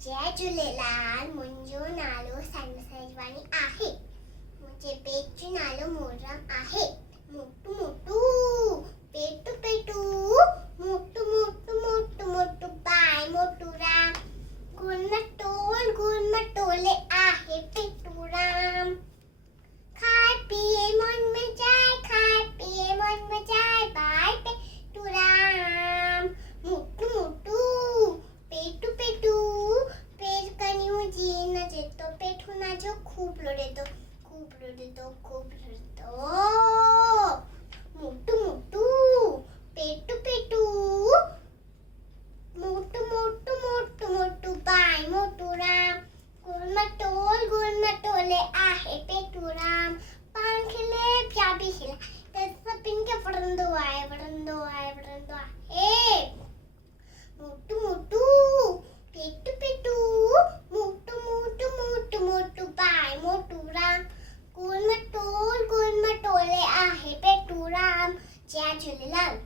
जय झूलेलाल। मुंहिंजो नालो साइना सजवानी आहे। मुंहिंजे पेट जो नालो मोरम आहे। मोटू मोटू पेटू पेटू, मोटू मोटू मोटू मोटू पाय मोटू राम, गुण मटोले आहे पेटू राम। खाए पिए मन में जाए, खाए पिए मन में जाए, बाय पेटू राम। मोटू मोटू पेटू पेटू, पेट कनियो जी न जेतो, पेटू ना जो खूप लोडेतो, खूप लोडेतो, खूप लोडेतो। मोटू मोटू पेटू पेटू, मोटू मोटू मोटू मोटू बाय मोटू राम, गुण मटोले आहे पेटू राम। पान खिले प्याबी खिला, त्याचा पिंक वडंदो आहे, वडंदो आहे, वडंदो आहे। मोटू मोटू पेटू पेटू, मोटू मोटू मोटू मोटू बाय मोटू राम, गुण मटोले आहे पेटू राम। जय झूलेलाल।